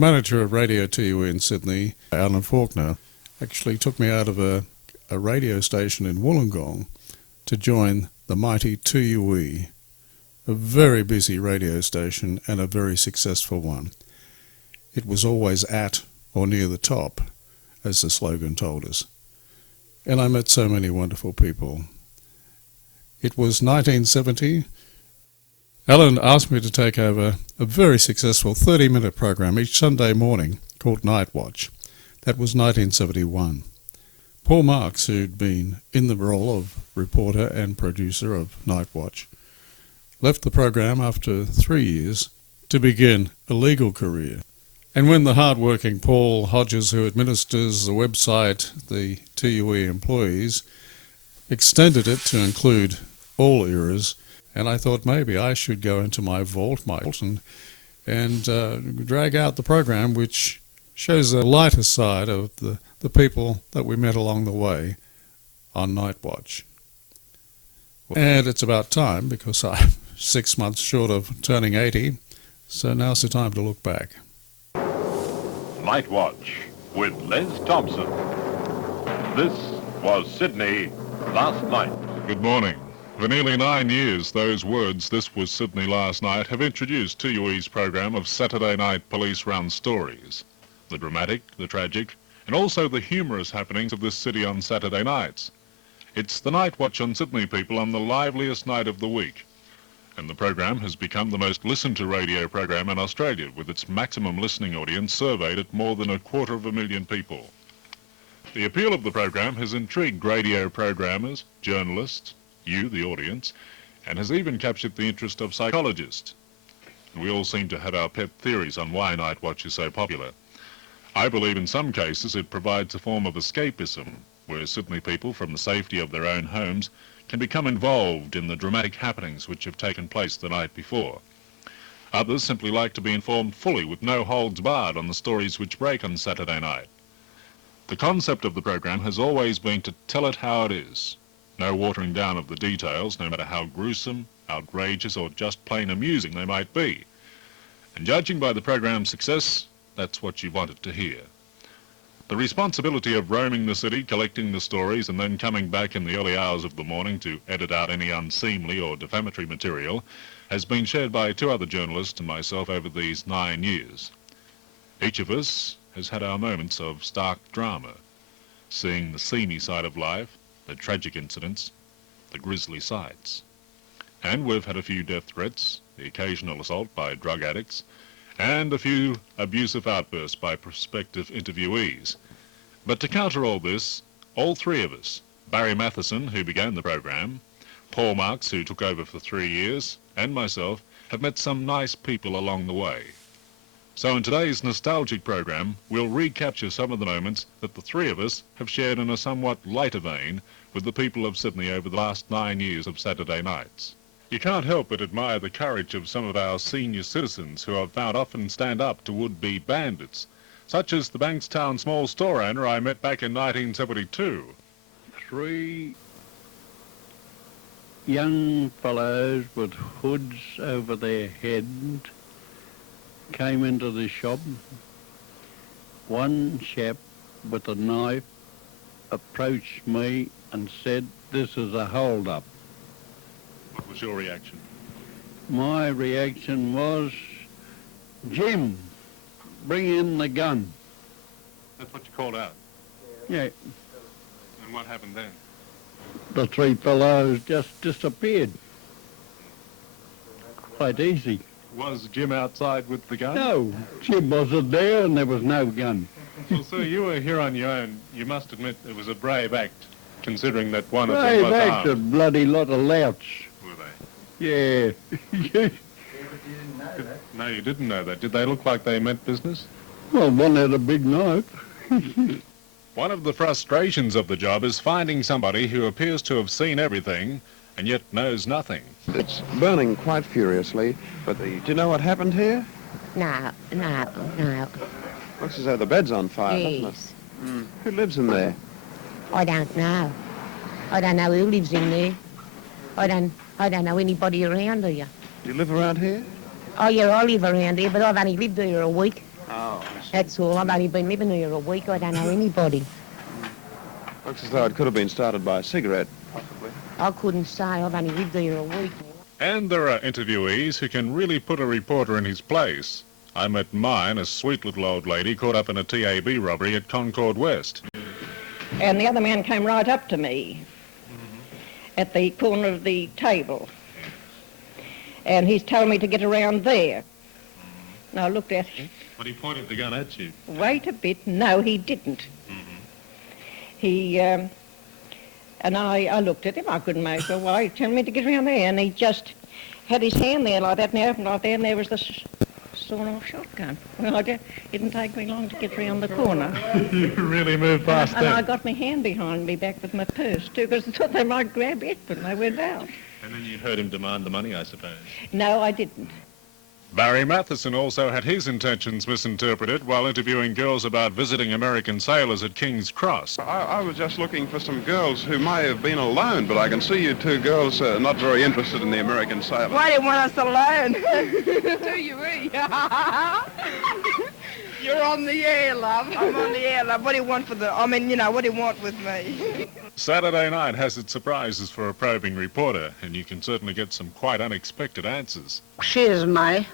Manager of Radio TUE in Sydney, Alan Faulkner, actually took me out of a radio station in Wollongong to join the mighty TUE, a very busy radio station and a very successful one. It was always at or near the top, as the slogan told us. And I met so many wonderful people. It was 1970. Alan asked me to take over a very successful 30-minute program each Sunday morning called NightWatch. That was 1971. Paul Marks, who'd been in the role of reporter and producer of NightWatch, left the program after 3 years to begin a legal career. And when the hard-working Paul Hodges, who administers the website, the TUE employees, extended it to include all eras, and I thought maybe I should go into my vault, and drag out the program, which shows the lighter side of the people that we met along the way on NightWatch. And it's about time, because I'm 6 months short of turning 80, so now's the time to look back. NightWatch with Les Thompson. This was Sydney last night. Good morning. For nearly 9 years, those words, "This was Sydney last night," have introduced TUE's program of Saturday night police run stories. The dramatic, the tragic, and also the humorous happenings of this city on Saturday nights. It's the NightWatch on Sydney, people, on the liveliest night of the week. And the program has become the most listened to radio program in Australia, with its maximum listening audience surveyed at more than 250,000 people. The appeal of the program has intrigued radio programmers, journalists, you, the audience, and has even captured the interest of psychologists. And we all seem to have our pet theories on why NightWatch is so popular. I believe in some cases it provides a form of escapism, where Sydney people, from the safety of their own homes, can become involved in the dramatic happenings which have taken place the night before. Others simply like to be informed fully, with no holds barred, on the stories which break on Saturday night. The concept of the program has always been to tell it how it is. No watering down of the details, no matter how gruesome, outrageous, or just plain amusing they might be. And judging by the program's success, that's what you wanted to hear. The responsibility of roaming the city, collecting the stories, and then coming back in the early hours of the morning to edit out any unseemly or defamatory material has been shared by 2 other journalists and myself over these 9 years. Each of us has had our moments of stark drama, seeing the seamy side of life, the tragic incidents, the grisly sights. And we've had a few death threats, the occasional assault by drug addicts, and a few abusive outbursts by prospective interviewees. But to counter all this, all 3 of us, Barry Matheson, who began the program, Paul Marks, who took over for 3 years, and myself, have met some nice people along the way. So in today's nostalgic program, we'll recapture some of the moments that the 3 of us have shared in a somewhat lighter vein with the people of Sydney over the last 9 years of Saturday nights. You can't help but admire the courage of some of our senior citizens who I've found often stand up to would-be bandits, such as the Bankstown small store owner I met back in 1972. 3 young fellows with hoods over their head came into the shop. One chap with a knife approached me and said, "This is a hold-up." What was your reaction? My reaction was, "Jim, bring in the gun." That's what you called out. Yeah, And what happened then? the 3 fellows just disappeared. Quite easy. Was Jim outside with the gun? No, Jim wasn't there and there was no gun. Well, sir, you were here on your own. You must admit it was a brave act, considering that one of them Brave was act, a armed. bloody lot of louts. Were they? Yeah. No, you didn't know that. Did they look like they meant business? Well, one had a big knife. One of the frustrations of the job is finding somebody who appears to have seen everything and yet knows nothing. It's burning quite furiously, but do you know what happened here? No. Looks as though the bed's on fire, doesn't it? Yes. Who lives in there? I don't know. I don't know who lives in there. I don't know anybody around here. Do you live around here? Oh, yeah, I live around here, but I've only lived here a week. Oh. That's all. I've only been living here a week. I don't know anybody. Looks as though it could have been started by a cigarette, possibly. I couldn't say. I've only lived here a week. And there are interviewees who can really put a reporter in his place. I met mine, a sweet little old lady caught up in a TAB robbery at Concord West. And the other man came right up to me at the corner of the table. And he's told me to get around there. And I looked at him. But he pointed the gun at you. Wait a bit. No, he didn't. He, and I looked at him. I couldn't make it. Why? He told me to get around there. And he just had his hand there like that, and he opened like that, and there was the sawn-off shotgun. Well, it didn't take me long to get round the corner. You really moved past And that. I got my hand behind me back with my purse, too, because I thought they might grab it, but they went out. And then you heard him demand the money, I suppose. No, I didn't. Barry Matheson also had his intentions misinterpreted while interviewing girls about visiting American sailors at King's Cross. I was just looking for some girls who may have been alone, but I can see you two girls not very interested in the American sailor. Why do you want us alone? Do you, You're on the air, love. I'm on the air, love. What do you want for what do you want with me? Saturday night has its surprises for a probing reporter, and you can certainly get some quite unexpected answers. She's my...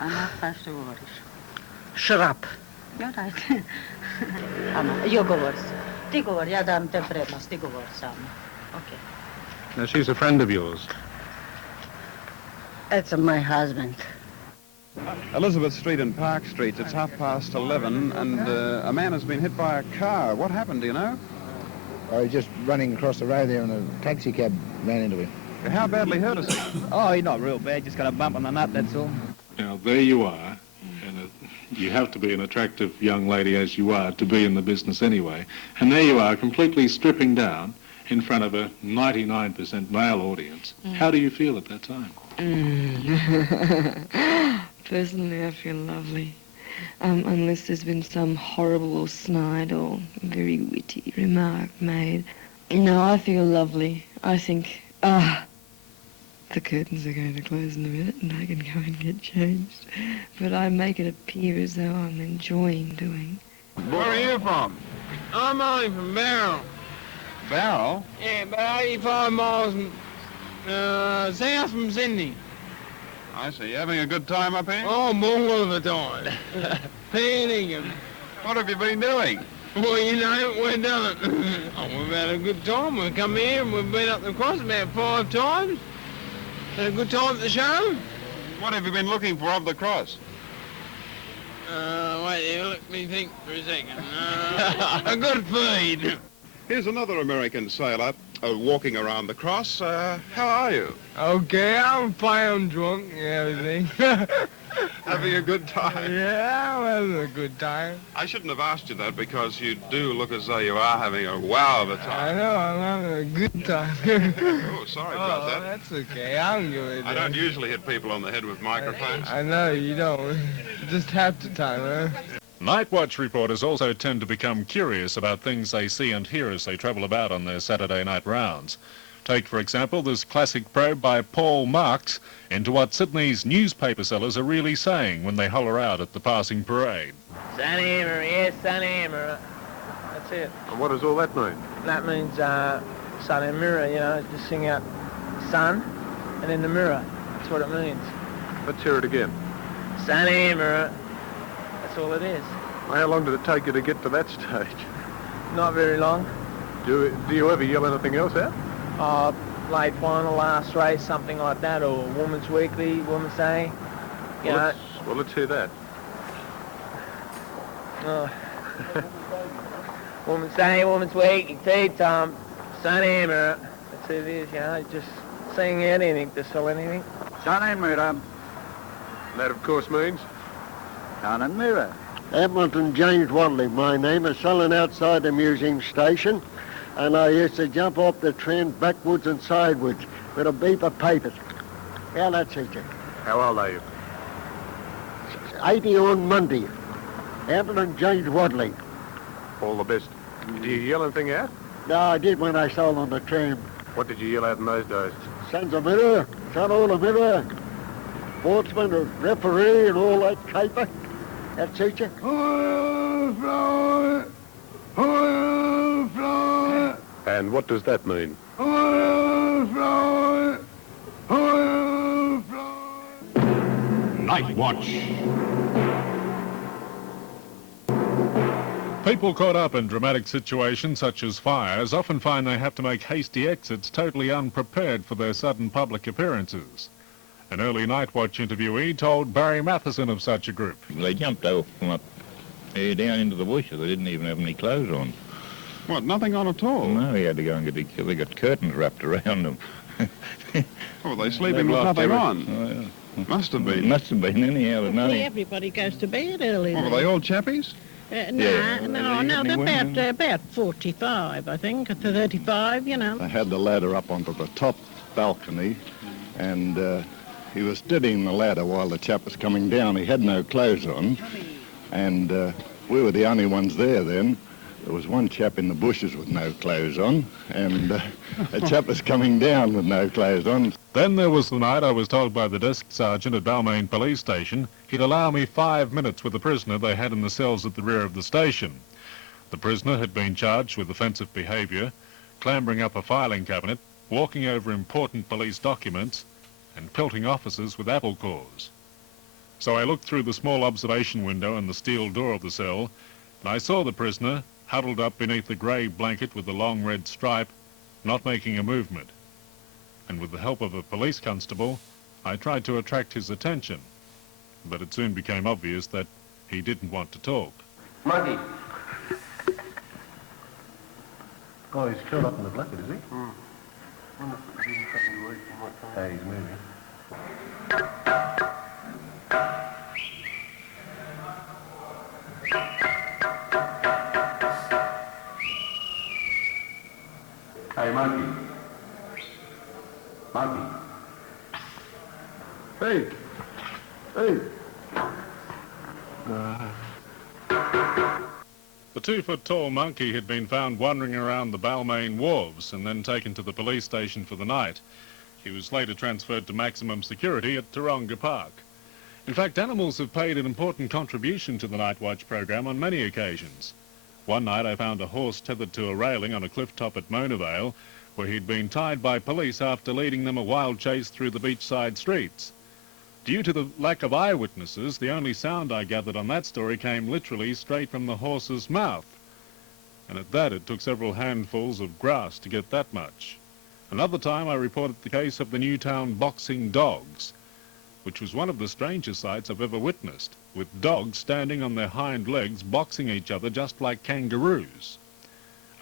Она каждый говоришь. Shut up. Ja, right. Она, ее говоришь. Ты говоришь, я дам тебе предмет, ты говоришь сама. Okay. Now, she's a friend of yours. It's my husband. Elizabeth Street and Park Street, it's 11:30, and a man has been hit by a car. What happened, do you know? I was just running across the road there and a taxi cab ran into him. How badly hurt is he? Oh, he's not real bad, just got a bump on the nut, that's all. Now, there you are, and you have to be an attractive young lady as you are to be in the business anyway, and there you are, completely stripping down in front of a 99% male audience. How do you feel at that time? Personally, I feel lovely. Unless there's been some horrible or snide or very witty remark made. No, I feel lovely. I think, the curtains are going to close in a minute and I can go and get changed. But I make it appear as though I'm enjoying doing. Where are you from? I'm only from Barrel. Barrel? Yeah, about 85 miles south from Sydney. I see. You having a good time up here? Oh, more of the time. Panicking. What have you been doing? Well, you know, we've done it. Oh, we've had a good time. We've come here and we've been up the cross about 5 times. Had a good time at the show. What have you been looking for of the cross? Wait here, let me think for a second. A good feed. Here's another American sailor walking around the cross. How are you? Okay, I'm playing drunk and everything. Having a good time? Yeah, I'm having a good time. I shouldn't have asked you that because you do look as though you are having a wow of a time. I know, I'm having a good time. Oh, sorry about that. That's okay, I'll give it. I don't usually hit people on the head with microphones. I know, you don't. You just have to time, huh? NightWatch reporters also tend to become curious about things they see and hear as they travel about on their Saturday night rounds. Take, for example, this classic probe by Paul Marks into what Sydney's newspaper sellers are really saying when they holler out at the passing parade. Sun hammer, yes, sun hammer. That's it. And what does all that mean? That means sun and mirror, you know, just sing out sun and then the mirror. That's what it means. Let's hear it again. Sun hammer. That's all it is. How long did it take you to get to that stage? Not very long. Do you ever yell anything else out? Late final, last race, something like that, or Woman's Weekly, Woman's Day. You know. Well, let's hear that. Woman's Day, Woman's Week, tea time, sun hammer. That's what it is, you know, just sing anything to sell anything. Sun and mirror. That, of course, means? Sun and mirror. Hamilton James Wadley, my name is, selling outside the museum station, and I used to jump off the train backwards and sideways with a beep of papers. Yeah, that's it. How old are you? 80 on Monday. Hamilton James Wadley. All the best. Did you yell anything out? No, I did when I saw on the train. What did you yell out in those days? Sons of mirror, son all the mirror, sportsman, referee, and all that caper. That suit you? And what does that mean? Night Watch. People caught up in dramatic situations such as fires often find they have to make hasty exits totally unprepared for their sudden public appearances. An early Night Watch interviewee told Barry Matheson of such a group. They jumped off from up there down into the bushes. They didn't even have any clothes on. What, nothing on at all? No, he had to go and they got curtains wrapped around them. Oh, were they sleeping with nothing on? Oh, yeah. Must have been. Must have been, anyhow. But nothing. Everybody goes to bed early. What, were they all chappies? No, they're about 45, I think, 35, you know. I had the ladder up onto the top balcony, and he was steadying the ladder while the chap was coming down. He had no clothes on, and we were the only ones there then. There was one chap in the bushes with no clothes on, and a chap was coming down with no clothes on. Then there was the night I was told by the desk sergeant at Balmain Police Station he'd allow me 5 minutes with the prisoner they had in the cells at the rear of the station. The prisoner had been charged with offensive behaviour, clambering up a filing cabinet, walking over important police documents, and pelting officers with apple cores. So I looked through the small observation window in the steel door of the cell, and I saw the prisoner, huddled up beneath the grey blanket with the long red stripe, not making a movement. And with the help of a police constable, I tried to attract his attention, but it soon became obvious that he didn't want to talk. Monkey. Oh, he's curled up in the blanket, is he? Hey, he's moving. Hey, monkey. Monkey. Hey. Hey. The 2-foot-tall monkey had been found wandering around the Balmain wharves and then taken to the police station for the night. He was later transferred to maximum security at Taronga Park. In fact, animals have paid an important contribution to the Night Watch program on many occasions. One night I found a horse tethered to a railing on a cliff top at Mona Vale, where he'd been tied by police after leading them a wild chase through the beachside streets. Due to the lack of eyewitnesses, the only sound I gathered on that story came literally straight from the horse's mouth. And at that, it took several handfuls of grass to get that much. Another time I reported the case of the Newtown boxing dogs, which was one of the strangest sights I've ever witnessed, with dogs standing on their hind legs boxing each other just like kangaroos.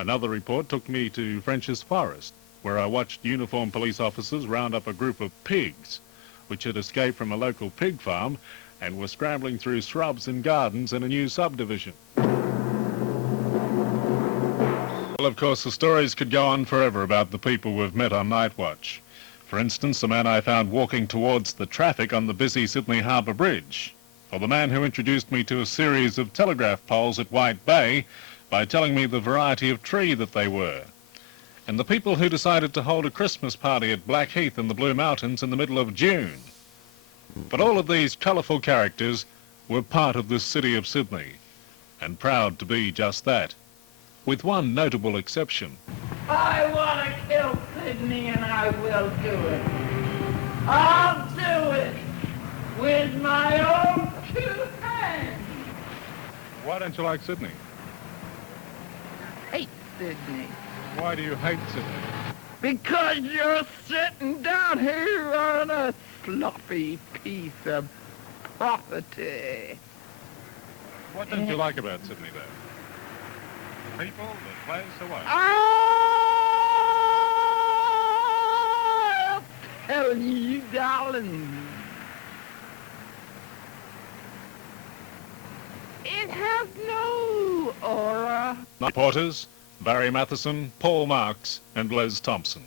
Another report took me to French's Forest, where I watched uniformed police officers round up a group of pigs, which had escaped from a local pig farm and were scrambling through shrubs and gardens in a new subdivision. Well, of course, the stories could go on forever about the people we've met on Night Watch. For instance, the man I found walking towards the traffic on the busy Sydney Harbour Bridge, or the man who introduced me to a series of telegraph poles at White Bay by telling me the variety of tree that they were, and the people who decided to hold a Christmas party at Blackheath in the Blue Mountains in the middle of June. But all of these colourful characters were part of this city of Sydney, and proud to be just that, with one notable exception. I want to kill Sydney, and I will do it. I'll do it with my own 2 hands. Why don't you like Sydney? Hate Sydney. Why do you hate Sydney? Because you're sitting down here on a sloppy piece of property. What don't you like about Sydney, though? The people, the place, or what? I'll tell you, darling. It has no aura. Reporters Barry Matheson, Paul Marks, and Les Thompson.